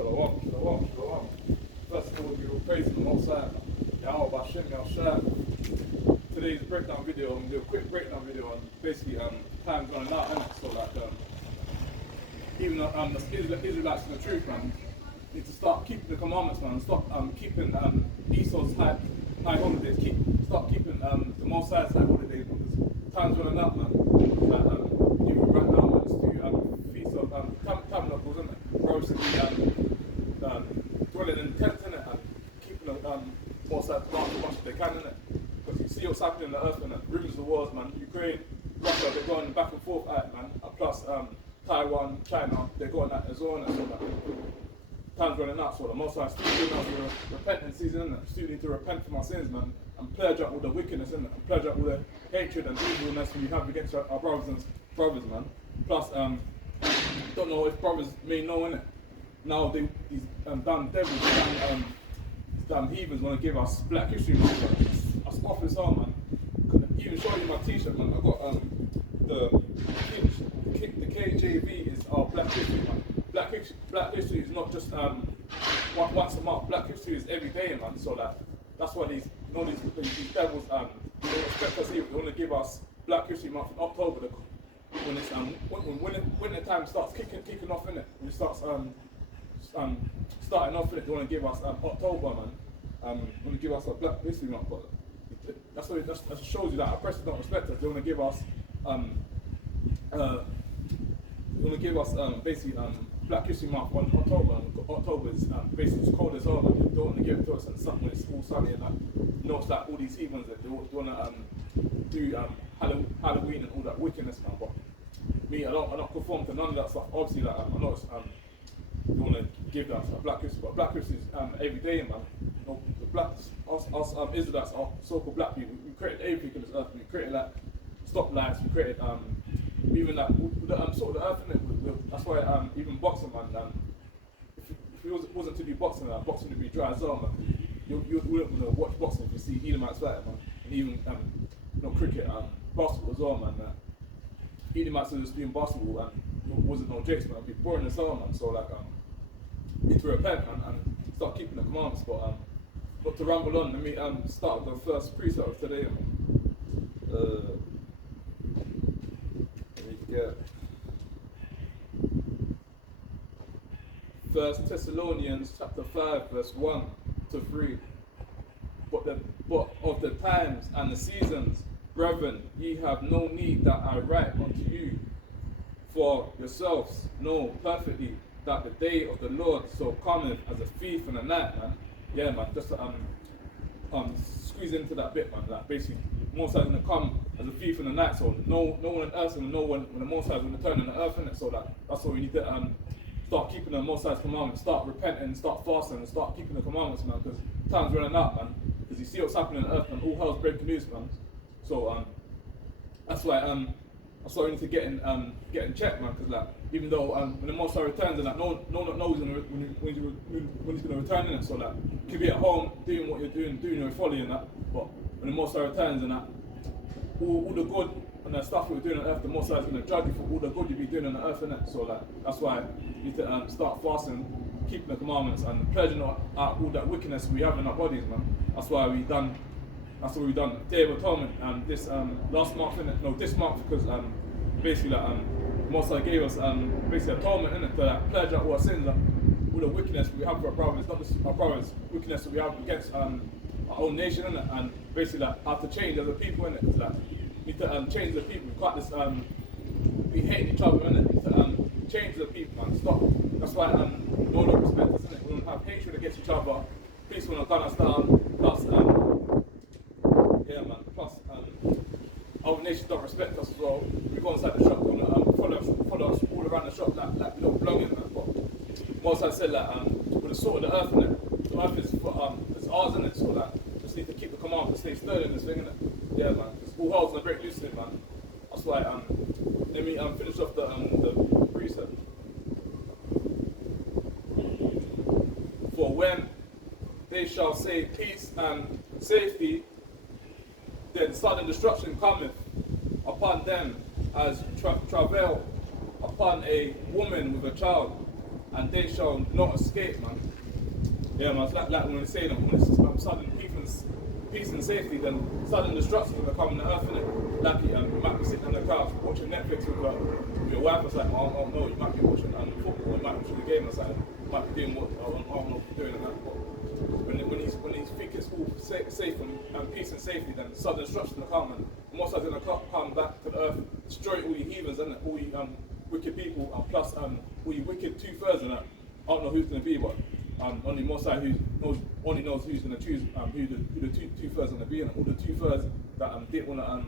Shalom, shalom, shalom. First of all, we give praise to the Most High. Yahweh Bashem Yahshua. Today's breakdown video, I'm going to do a quick breakdown video on basically times running out, innit? So like, even the Israelites in the truth, man, need to start keeping the commandments, man. Stop keeping Esau's high holidays. Start keeping the Most High's high holidays, because times running out, man. Like, even right now, man, let's do feast of tabernacles, isn't it? Bro, to be dwelling in tents, innit? And keeping the Most High commandments as much as they can, innit? Because you see what's happening in the earth, innit? Rumors of wars, man. Ukraine, Russia, they're going back and forth at it, man. Plus Taiwan, China, they're going at it as well, innit? So like, time's running out, so the Most High still doing us the repentance season, innit? Still need to repent from our sins, man, and purge out all the wickedness, innit? And purge out all the hatred and evilness we have against our brothers, man. Plus, don't know if brothers may know, innit? Now these damn devils, damn heathens want to give us Black History Month. That's off his arm, man. Couldn't even show you my t-shirt, man. I got the KJV is our Black History Month. Black History is not just once a month. Black History is every day, man. So that's why these devils they don't respect us here. They want to give us Black History Month in October. When it's when winter time starts kicking off, innit? When it starts starting off, innit? They want to give us October, man. Want to give us a Black History Month, but that shows you that our oppressors don't respect us. They want to give us basically Black History Month on October. And October is basically as cold as hell. They don't want to give it to us in something when it's all sunny and that. You know, it's like all these heathens that they want to do Halloween and all that wickedness, man. But me, I don't conform to none of that stuff. Obviously, like I know it's, they want to give us a Black History, but Black History is every day, man. You know, the blacks, us Israelites, our so-called black people, we created everything in this earth. We created like stoplights. We created even like sort of the earth, innit? That's why even boxing, man. If it wasn't to be boxing, boxing would be dry as well, man. You wouldn't want to watch boxing if you see Edomites fighting, man. And even cricket, basketball as well, man. Edomites are just doing basketball and wasn't no jakes, man. It'd be boring as well, man. So like need to repent, man, and start keeping the commandments. But not to ramble on, let me start with the first precept of today, man. Yeah. 1 Thessalonians chapter 5 verse 1 to 3. But of the times and the seasons, brethren, ye have no need that I write unto you, for yourselves know perfectly that the day of the Lord so cometh as a thief in the night, man. Yeah, man, just squeeze into that bit, man. Like basically, Most High is going to come as a thief in the night, so no one on earth is going to know when the Most High is going to turn in the earth, innit? So that's why we need to start keeping the Most High's commandments, start repenting, start fasting, and start keeping the commandments, man, because time's running out, man. Because you see what's happening on earth, man, all hell's breaking loose, man. So that's why we need to get in check, man, because like, even though when the Most High returns, and like, no one knows when he's going to return, in it. So like, you could be at home doing what you're doing your folly and that, but when the Most High returns and that, all the good and the stuff we're doing on earth, the Most High is going to judge you for all the good you be doing on the earth, innit? So like, that's why you need to start fasting, keeping the commandments, and purging out all that wickedness we have in our bodies, man. That's what we've done Day of Atonement this last month, innit? No, this month, because basically like, Most High gave us basically atonement, innit? To like, purge out all our sins, all the wickedness we have for our brothers, not just our brothers, wickedness that we have against our own nation, innit? And basically like, how to change as a people, innit? Because like, we need to change the people. We can't just be hating each other, innit? We need to change the people, man. Stop. That's why no one respect us, innit? We don't have hatred against each other. Peace will not gun us down. Plus, yeah, man. Plus, other nations don't respect us as well. We go inside the shop, we follow us all around the shop like we don't belong in, man. But Most High said like with the salt of the earth, innit? The earth is for it's ours, innit? So like, just need to keep the commandments, stay stirred in this thing, innit? Yeah, man. It's all hell's gonna break loose in it, man. That's why let me finish off the precept. For when they shall say peace and safety, then sudden destruction cometh upon them as travail upon a woman with a child, and they shall not escape, man. Yeah, man, it's like when they say that when it's sudden peace and safety, then sudden destruction will come on the earth, innit? Like you might be sitting on the couch watching Netflix with your wife or something. I don't know, you might be watching football, you might be watching the game or something. You might be doing what I don't know if you're doing that. But when you think it's all safe and peace and safety, then sudden destruction will come, and most of going to come back to the earth, destroy all you heathens, and all you wicked people, and plus all you wicked 2/3 and that. I don't know who's going to be, but only Mosai only knows who's going to choose who the 2/3 are going to be, and all the 2/3 that didn't want to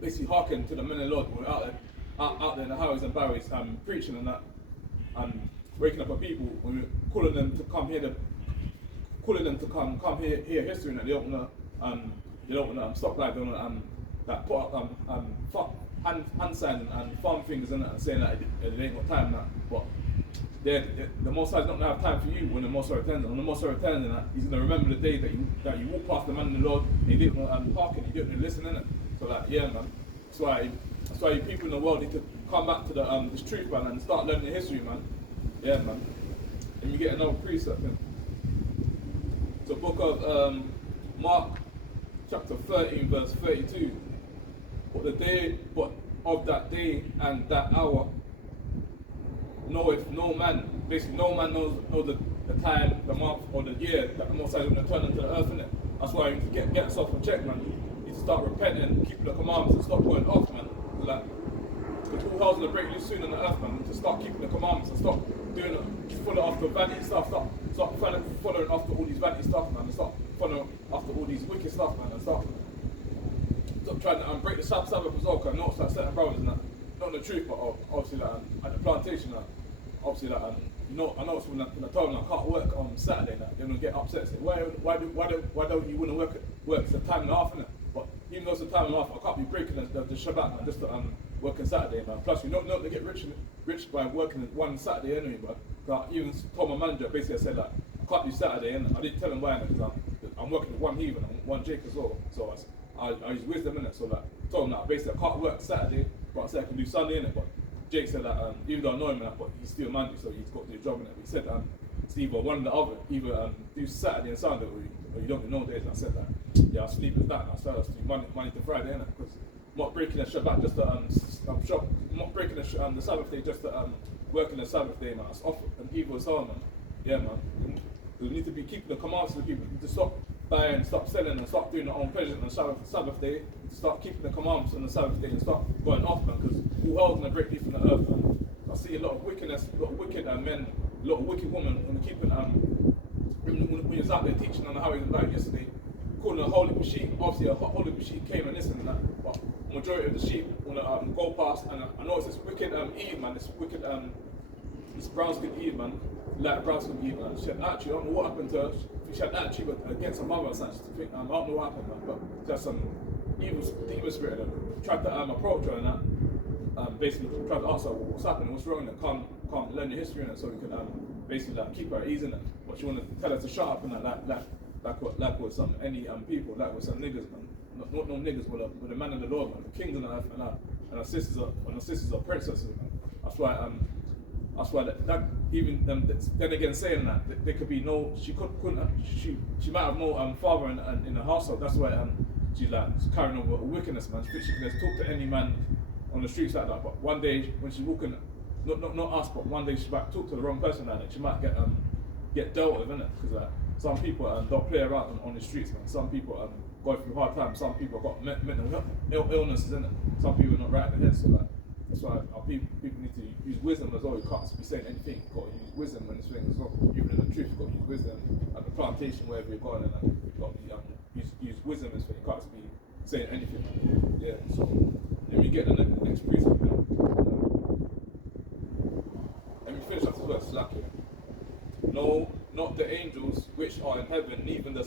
basically hearken to the men of the Lord when we're out there in the highways and byways preaching and that, waking up our people when we're calling them to come here come hear history, and that they don't want to stop like they want to that put up hand signs and farm fingers and saying that it ain't got time and that, but the Most High is not going to have time for you when the Most High returns. And when the Most High returns, and he's going to remember the day that you walk past the man in the Lord, and you didn't hearken, you didn't listen, innit? So like, yeah, man. That's why you people in the world need to come back to this truth, man, and start learning the history, man. Yeah, man. And you get another precept, man. So book of Mark, chapter 13, verse 32. But of that day and that hour, knoweth no man, basically no man knows the time, the month, or the year that the Most High is going to turn into the earth, innit? That's why you need to get yourself in check, man. You need to start repenting, keeping the commandments, and stop going off, man. Like, all hell's going to break loose soon on the earth, man. You need to start keeping the commandments and stop doing it, following after vanity stuff, stop following after all these vanity stuff, man, and stop following after all these wicked stuff, man, and stop trying to break the Sabbath as well, because I know it's like certain brothers and that, not the truth, but obviously like at the plantation, like, obviously like, I know it's when I told them I can't work on Saturday, like, they're gonna get upset, say, why don't you want to work? It's a time and a half, innit? But even though it's a time and a half, I can't be breaking the Shabbat, man, just to working Saturday, man. Plus, you don't to get rich by working one Saturday anyway, but I even told my manager, basically I said like, I can't do Saturday, and I didn't tell him why, because I'm working with one heathen and one Jake as well, so I use wisdom in it, so like, told him that basically I can't work Saturday, but I said I can do Sunday in it, but Jake said that even though I know him and that, but he's still Monday, so he's got to do a job in it. He said it's either one or the other, either do Saturday and Sunday, or you don't do no days. And I said that, yeah, I'll sleep with that, and I started to do Monday to Friday, innit? Because I'm not breaking the Shabbat just to I'm not breaking the Sabbath day just to working the Sabbath day, man. It's off and evil as hell, man. Yeah, man. We need to be keeping the commands to the people. We need to stop buying, stop selling, and stop doing their own pleasure on the Sabbath day. To start keeping the commands on the Sabbath day and start going off, man. Because who else gonna break from the earth, man? I see a lot of wickedness, a lot of wicked men, a lot of wicked women when keeping when you was out there teaching on the highways and back yesterday, calling a holy sheep. Obviously, a holy sheep came and listened and that, but majority of the sheep want to go past. And I know it's this wicked Eve, man. This wicked this brown skin Eve, man. Like brown skin Eve, man. She had attitude. I don't know what happened to her. She had attitude against her mother or something. I don't know what happened, man. But just some evil spirit that tried to approach her and that. Basically tried to ask her what's happening, what's wrong, and come learn your history in it, so we can basically like keep her at ease in it. But she wanted to tell her to shut up and like with some people, like with some niggas, man. Not no niggas, but the man of the Lord, man, the kings on earth, and our sisters are princesses, man. That's why that even them then again saying that there could be no, she might have no father in the household. That's why she's like carrying over wickedness, man. She can just talk to any man on the streets like that. But one day when she's walking, not us, but one day she might talk to the wrong person like that. She might get dealt with, innit? Because some people don't play around on the streets, man. Some people go through hard times. Some people got mental illnesses, innit? Some people are not right in the head, so like. That's why our people need to use wisdom as well. You can't just be saying anything. You've got to use wisdom when it's things as well. Even in the truth, you've got to use wisdom. At the plantation, wherever you're going, and you've got to use wisdom as well. You can't just be saying anything. Yeah, so let me get the next precept. Let me finish up this verse slack here. No, not the angels which are in heaven, neither the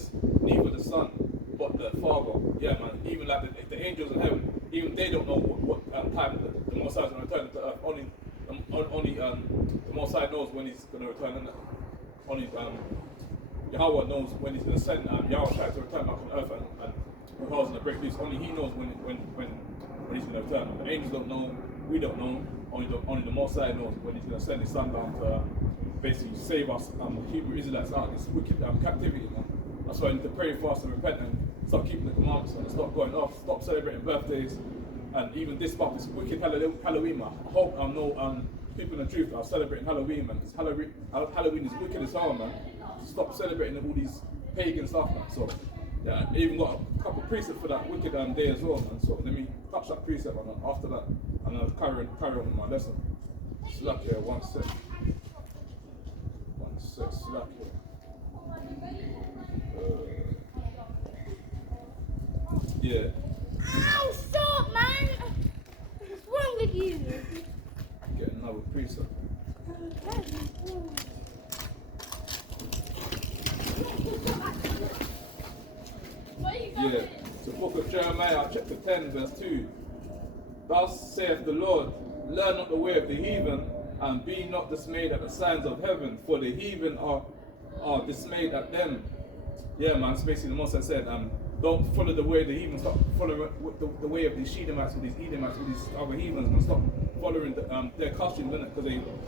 Son, but the Father. Yeah, man. Even like the angels in heaven, even they don't know what time the Most High is going to return to earth. Only the Most High knows when He's going to return. And only Yahweh knows when He's going to send Yahweh to return back on earth, and who else going to break loose. Only He knows when He's going to return. The angels don't know. We don't know. Only the Most High knows when He's going to send His Son down to basically save us Hebrew Israelites out of this wicked captivity, man. That's why I need to pray fast and repent and stop keeping the commandments and stop going off, stop celebrating birthdays, and even this month, this wicked Halloween, man. I hope people in the truth are celebrating Halloween, man, because Halloween is wicked as hell, man. Stop celebrating all these pagan stuff, man. So, yeah, I even got a couple of precepts for that wicked day as well, man. So let me touch that precept, man. After that, and I'll carry on with my lesson. Slack here, 1 sec. 1 sec, slack here. Yeah. Ow, stop, man! What's wrong with you? Get another precept. Yeah. So book of Jeremiah, chapter 10, verse 2. Thus saith the Lord, learn not the way of the heathen, and be not dismayed at the signs of heaven, for the heathen are dismayed at them. Yeah, man, it's basically the most I said, don't follow the way of the heathen, stop following the way of these Shedemites or these Edomites or these other heathens, man. Stop following their costumes, man, because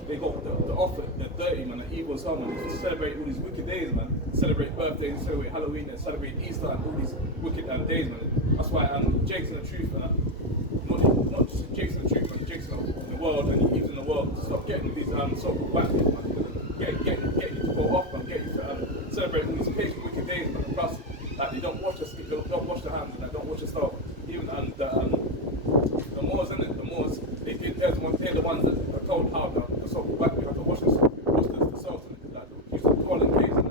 they got the offer, they're dirty, man, the evil son, man. They celebrate all these wicked days, man. Celebrate birthdays, celebrate Halloween, and celebrate Easter, and all these wicked days, man. That's why Jake's in the truth, man. Not just Jake's in the truth, man. Jake's in the world, and he in the world. Stop getting these so-called backdays, man. Get you to go off, man. Get you to celebrate all these pagan wicked days, man. Plus, like, they don't wash their hands, and they don't wash their stuff. Even the Moors, in it, the Moors, they're the ones that are told how the so-called backdays have to wash the cells, and like use the toilet days, and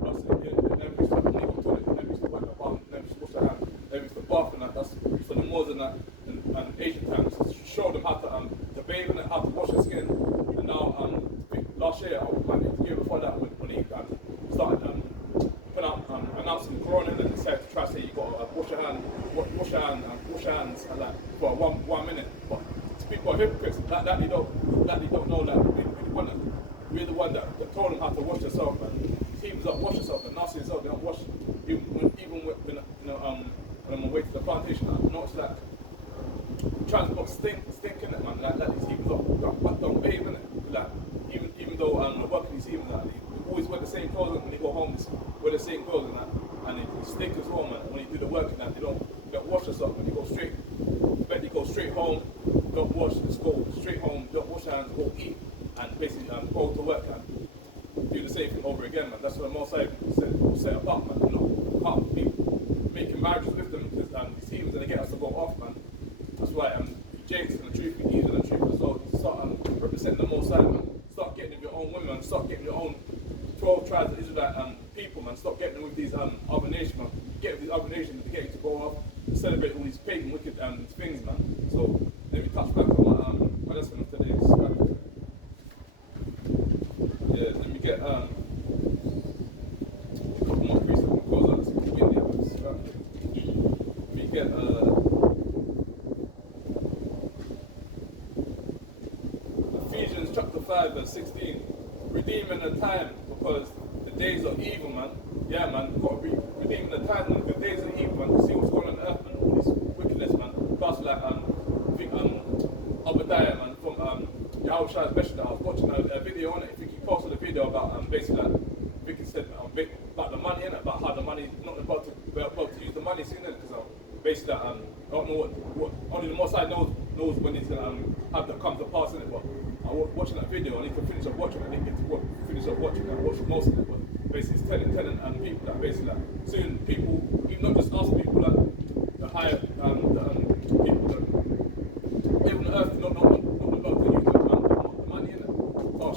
plus they never used to have a toilet, they never used to wipe their bath, they never used to wash their hands, they never used to bath, and that's for the Moors and that. And Asian times, show them how to bathe in it, how to wash their skin. And now, last year, the year before that, when he started announcing the Corona, and decided to try to say you got to wash your hands, and like for 1 minute. But people are hypocrites. That they don't know that we're the one that told them how to wash themselves, man. Teams don't wash themselves, and nasty themselves, they don't wash. Even when I'm on my way to the plantation, I noticed that. Transport stink in it, man. Like these heathens don't bathe in it. Like even though I work with these heathens, like, they always wear the same clothes when they go home. They wear the same clothes and they stink as well, man. When you do the work and that, they don't wash themselves. When they go straight, they go straight home, don't wash, just go straight home, don't wash your hands, go eat, and basically go to work and do the same thing over again, man. That's what the Most High set apart, man. You can't be making marriages with them because these heathens and they get us to go off, man. That's why Jake's in the truth, he's in the truth as well. Start representing the Most High, man. Start getting with your own women, man. Start getting your own 12 tribes of Israelite people, man. Stop getting with these other nations, man. Get with these other nations to get you to go off and celebrate all these pagan, wicked things, man. So let me touch back on my lesson of today. Yeah, let me get a couple more precepts and close out. It's windy out. Let me get Ephesians chapter 5 verse 16. Redeeming the time because the days are evil, man. Yeah, man. You've got to be redeeming the time, man. The days are evil, man. You see what's going on earth, man. All this wickedness, man. Plus, like, I think Obadiah, man, from Yahushua Beshada. I was watching a video on it. I think he posted a video about basically, like, I think he said about the money in it, about how the money not about to use the money soon, because basically, I don't know what only the Most High knows when it's have that come to pass in it, but I was watching that video. I need to finish up watching it. I didn't get to finish up watching it. I watched most of it, but basically it's telling people that basically like, soon people, even not just us people, like the higher people that live on the earth, not about to use the money in it. Oh,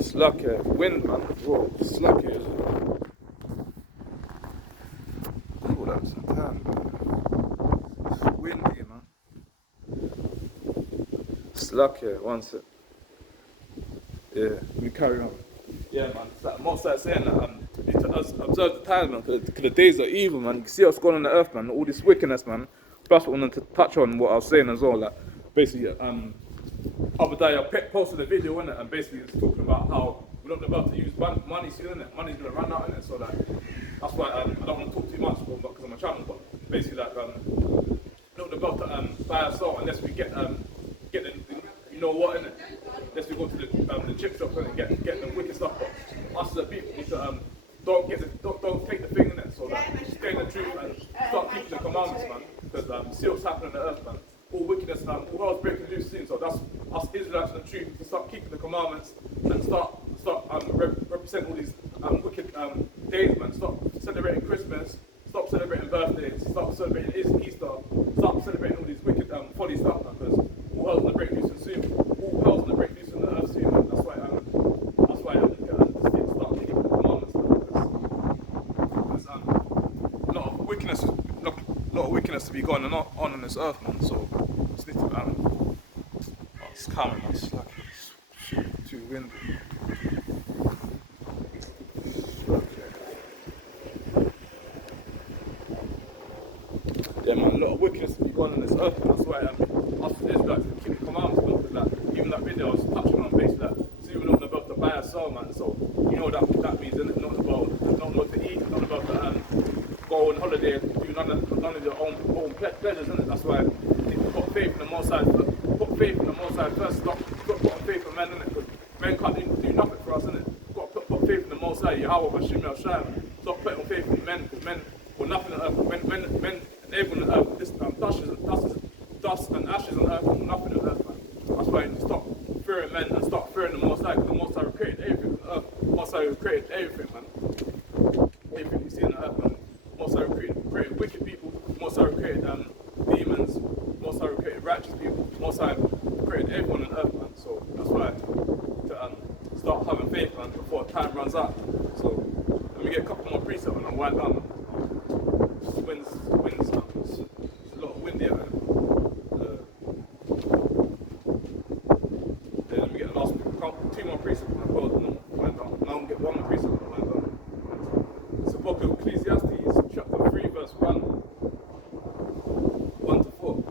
slack here, wind, man. Whoa, slack here. Cool, that's some time, man. It's windy, man. Slack here, one sec. Yeah, we carry on. Yeah, man. Like most are saying that we need to observe the time, man, because the days are evil, man. You can see what's going on the earth, man. All this wickedness, man. Plus, I wanted to touch on what I was saying as well. Like, basically, Obadiah posted a video in it, and basically it's talking about how we're not about to use money soon, in it. Money's gonna run out in it. So that's why I don't want to talk too much because I'm a channel, but basically like we're not about to buy a soul unless we get the you know what in it. let's we go to the chip shop and get the wicked stuff. But us as a people need to don't take the thing in it. So that stay in the truth and start keeping the commandments, man. Because see what's happening on the earth, man. All wickedness, all hell's breaking loose soon. So that's us Israelites in the truth to start keeping the commandments and start represent all these wicked days, man. Stop celebrating Christmas. Stop celebrating birthdays. Stop celebrating Easter. Stop celebrating all these wicked folly stuff, man. Because all hell's gonna break loose and soon. All hell's gonna break loose in the earth soon, man. That's why start keeping the commandments, man. Because a lot of wickedness to be going on this earth, man. So just need to it's calming, man. It's like it's too windy. Yeah, man, a lot of wickedness to be going on this earth, and that's why us as Israelites to keep the commandments, man, because like, even that video I was touching on, basically, like, zooming on about the buy or sell, man, so you know what that means, isn't it? Not about to eat, not about to go on holiday, do none of your own pleasures, isn't it? That's why you need to put faith in the Most High first, stop putting faith in men, innit? Because men can't do nothing for us, innit? Got to put faith in the Most High, Yahweh, Bashim, Yahshai, stop putting faith in men, because men will nothing on earth, men everyone on earth, this dust and ashes on earth, nothing on earth, man. That's why you need to stop fearing men and start fearing the Most High, because the Most High created everything on earth. The Most High created everything, man. Everything you see on earth, man. The Most High created wicked people. The Most High created demons. The Most High created righteous people. The Most High created everyone on earth, man. So that's why to start having faith, man, before time runs out. So let me get a couple more presets and I'll wind down, man. Winds, it's a lot of wind here, man. Let me get the last two more precepts and I'll go and now I'll get one more precept and I'll wind down. It's the book of Ecclesiastes, chapter 3, verse 1 to 4.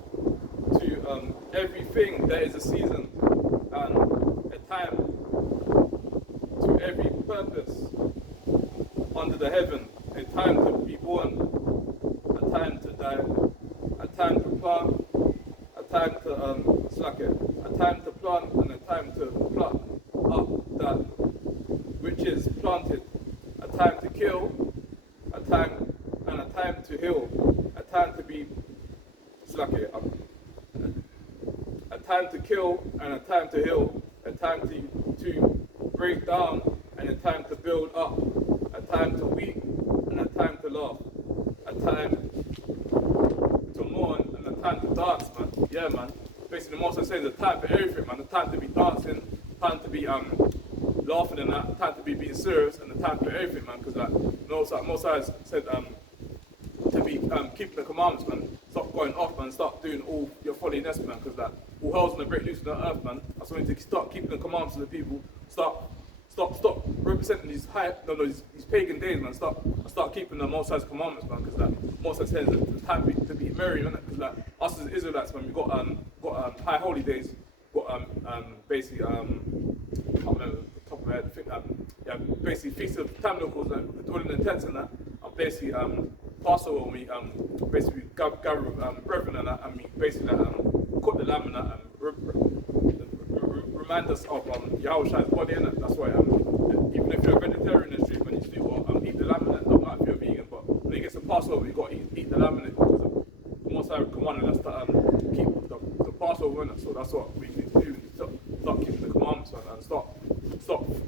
To everything there is a season and a time, to every purpose under the heaven, a time to be born, a time to die, a time to plant, a time to a time to plant and a time to pluck up that which is planted, a time to kill, a time and a time to heal, a time to be a time to kill and a time to heal, a time to break down and a time to build up, a time to weep and a time to laugh, a time to mourn and a time to dance, man. Yeah, man. Basically, the Most High says a time for everything, man. A time to be dancing, time to be laughing and that, time to be being serious, and a time for everything, man. Because like Most High said to be keeping the commandments, man. Stop going off, man. Stop doing all your folliness, man. Because like all hell's gonna break loose on the earth, man. That's why we need to start keeping the commandments of the people. Stop representing these pagan days, man. Start keeping the Most High's commandments, man. Because like Most High says it's time to be merry, man. Because like us as Israelites, man, we got high holy days. Got basically I can't remember the top of my head. I think basically Feast of Tabernacles, the dwelling in tents and that. And basically Passover, we basically gather with brethren and that, and we basically cook the lamb and that, and remind us of Yahweh's body, and that's why even if you're a vegetarian in the street, man, you still got to eat the lamb and that. Not if you're vegan, but when it gets to Passover, you got to eat the lamb and it, because the Most High commanded us to keep the Passover in it. So that's what we need to do. Start keeping the commandments, man, and stop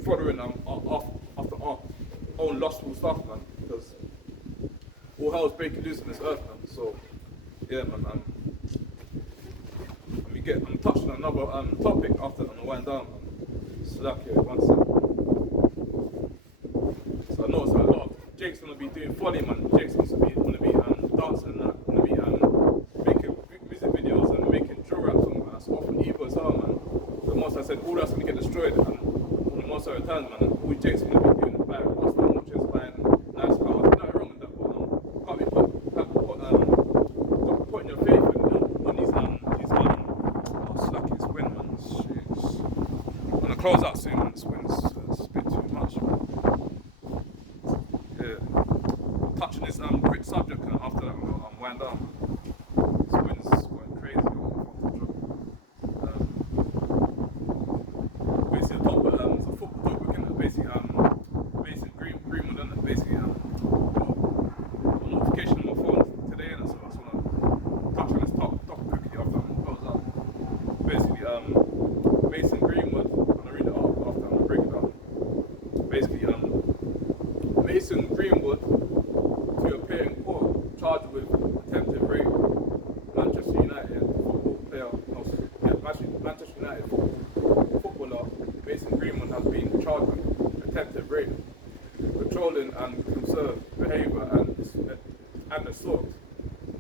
following after our own lustful stuff, man, because all hell is breaking loose on this earth, man. So yeah, man. I'm touching on another topic after I'm gonna wind down, man. Slack here, one second. So I know a lot of Jake's gonna be doing folly, man. Jake's gonna be dancing and that, gonna be making music videos and making drill raps and that. That's often evil as hell, man. The Most I said all that's gonna get destroyed, and when the Most I returns, man, all Jake's gonna be doing is buying custom watches, buying nice cars. Nothing wrong with that, but can't be putting your faith on these slack is wind, man. Jeez. I'm gonna close out soon, man. This wind's it's a bit too much, man. Yeah. Touching this quick subject, and after that I'm wind down. This wind's going crazy. indiscipline and conserved behaviour and assault.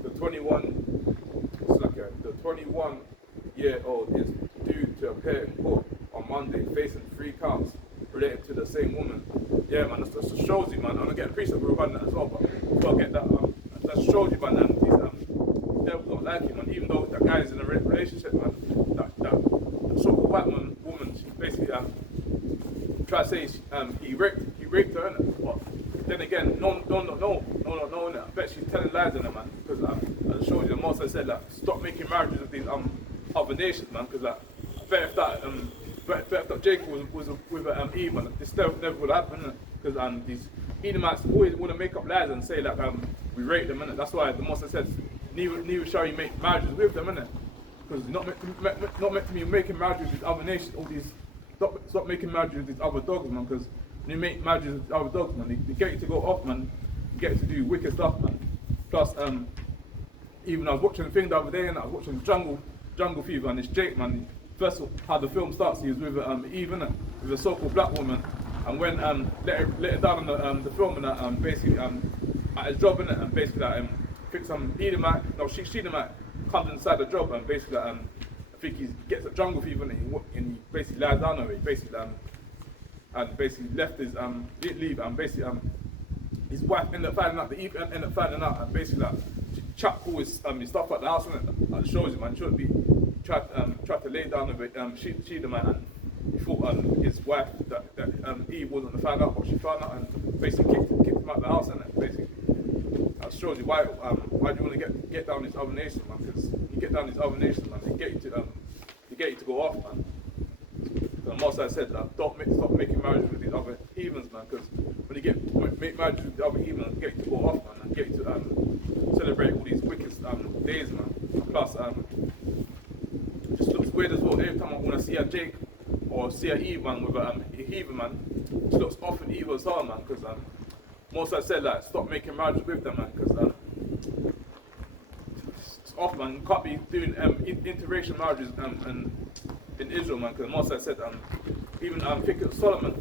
The 21-year-old is due to appear in court on Monday, facing 3 counts related to the same woman. Yeah, man, that just shows you, man. I'm gonna get a precept about that as well, but before I get that, that shows you, man, these devils don't like you, man. Even though that guy is in a relationship, man, that so-called white woman, she basically try to say he raped her, innit? But then again, no, innit? I bet she's telling lies, innit, man? Because as I showed you, the most I said, like, stop making marriages with these other nations, man. Because I bet if that Jacob was with Eve, man, this never would happen, innit? Because these Edomites always want to make up lies and say like we raped them, innit? That's why the most I said, neither shall you make marriages with them, innit? Because you're not meant to be making marriages with other nations, all these. Stop making marriages with these other dogs, man, because when you make marriages with other dogs, man, they get you to go off, man. You get you to do wicked stuff, man. Plus, even I was watching a thing the other day, and I was watching Jungle Fever, and this Jake, man, first how the film starts, he was with Eve, innit? With a so-called black woman, and when let her down on the film, and basically at his job, innit, and basically I think some Edomite, no, she Edomite comes inside the job, and basically I think he gets a jungle fever, and he basically lies down on it, basically and basically left his didn't leave, and basically his wife ended up finding out, the Eve ended up finding out, and basically she chucked all his stuff at the house, innit? That shows you, man, shouldn't be tried to lay down with Shida, man, and he thought his wife that Eve wasn't to find out, but she found out and basically kicked him out of the house, innit? Basically. That shows you why do you want to get down these other nations, man? Because you get down these other nations, man, they get you to go off, man. So the most I said that stop making marriages with these other heathens, man. Because when you make marriages with the other heathens, they get you to go off, man, and get you to celebrate all these wicked days, man. Plus, it just looks weird as well. Every time when I see a Jake or see a Eve, man, with a heathen, man, it just looks often evil as well, man. Because most I said, like, stop making marriages with them, man, because it's off, man. You can't be doing interracial marriages in Israel, man, because most I said, even think of Solomon,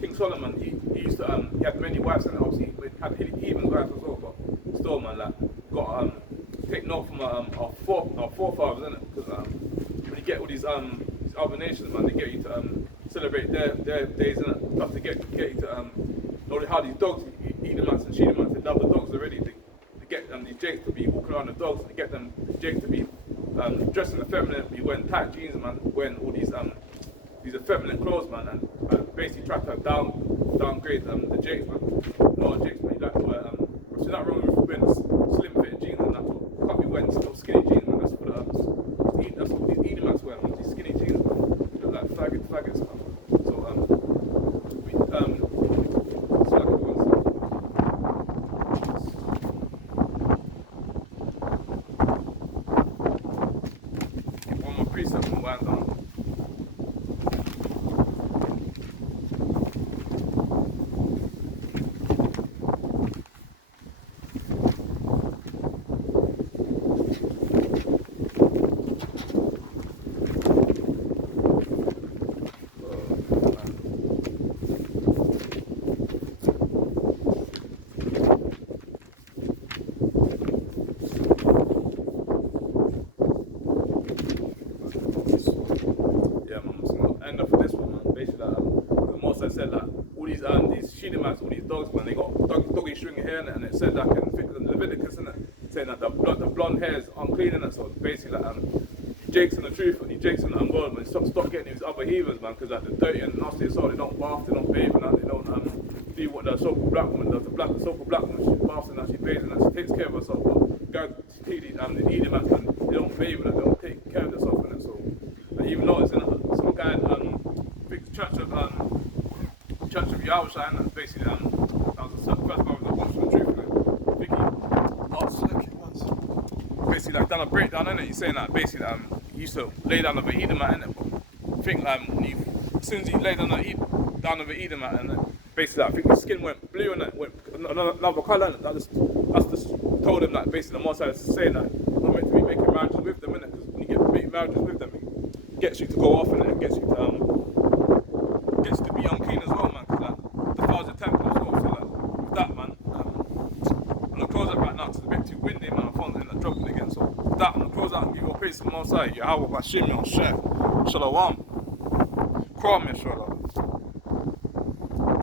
King Solomon, he used to, he had many wives, and obviously he had heathen wives as well, but still, man, like, got take note from our forefathers, innit? Because when you get all these other nations, man, they get you to celebrate their days, innit? Plus they get you to know how these dogs, Edomites and Shedemites, they love the dogs already. They get these Jakes to be walking around the dogs, and they get them Jakes to be dressed in the feminine, be wearing tight jeans, man, wearing all these effeminate clothes, man, and basically try to downgrade the Jakes, man. No Jakes, man, you like to wear there's not wrong with wearing slim fitted jeans and that, but you can't be wearing skinny jeans, man. That's what these Edomites wear, man. These skinny jeans, man. They look like faggots, man. So one more precept and wind down. Said that all these Shedemites, all these dogs, man, they got doggy stringy hair in it, and it said like in Leviticus, in it, saying that the blonde hair is unclean in it. So basically, like, Jake's in the truth, and Jake's in the world, man. Stop getting these other heathens, man, because like the dirty and nasty soul, they don't bath, they don't bathe, and that, they don't do what the so-called black woman does. The so-called black woman, she baths and that, she bathes and that, she takes care of herself. But guys, the Edomites, man, they don't bathe and they don't take care of themselves in it. So I even noticed in some guy big church of Yahushua, and basically that was the first time I was watching the truth, and basically like done a breakdown, innit? He's saying that basically he used to lay down with an Edomite, innit? But I think as soon as he laid down with an Edomite, and basically I think his skin went blue, and it went another colour, and that's just told him that basically the Most High is saying that I'm not meant to be making marriages with them, innit? Because when you make marriages with them, it gets you to go off, and it gets you to be unclean as well, man. Because like defiles the temple as well. So like too windy, man. The phone's end up dropping again. So that, I'm gonna close out and give you a praise to the Most High. Yahweh Bashem Yahshua. Shalom. Kwame Shalom.